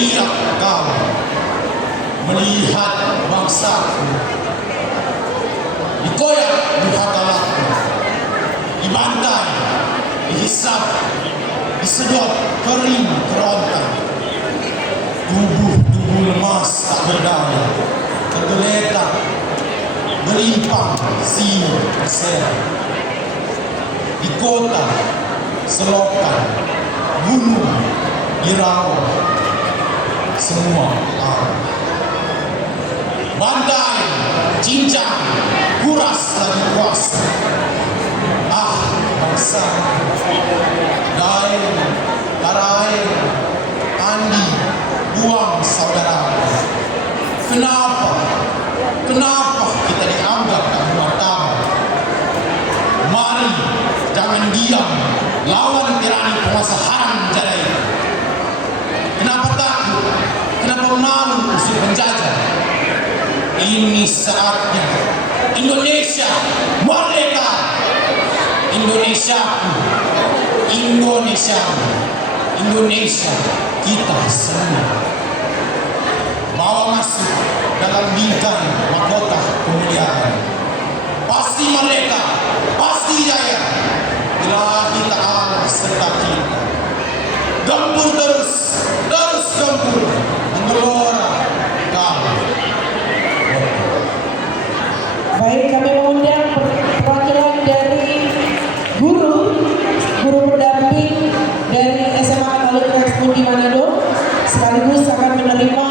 teriak kau melihat bangsaku dikoyak duha galakku, dibantai, dihisap, disedot kering kerontang. Tubuh lemas tak berdaya, tergeletak, melimpang sini berseri. Di kota, selokan, gunung, di rawa, semua arah. Bantai, cincang, kuras lagi kuasa. Ah, bangsa, Daeng, Taraeng, Andi, buang saudara. Kenapa kita dianggap tak martabat? Mari jangan diam lawan tirani penguasa haram jadai. Kenapa takut? Kenapa malu musuh penjajah? Ini saatnya Indonesia merdeka. Indonesia kita semua. Bawa masuk dalam bingkai mahkota kemuliaan. Pasti merdeka, pasti jaya. Ilahi Ta'ala serta kita. Gempur terus gempur menggelora kami. Baik, kami mengundang perwakilan dari guru pendamping dari SMA Alumni Mundi Manado sekaligus akan menerima